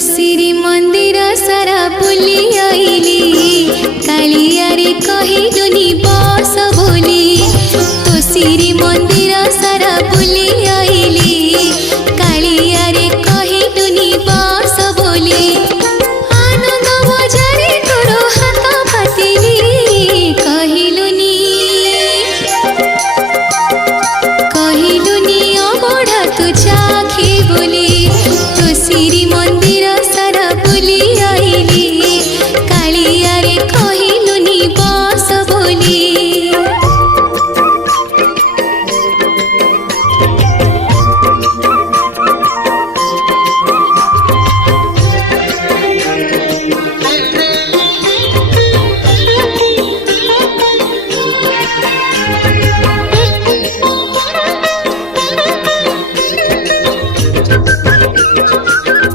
श्री मंदिर सारा बुली आईली कालिया रे कहिलुनी बस बोली तो श्री मंदिर सारा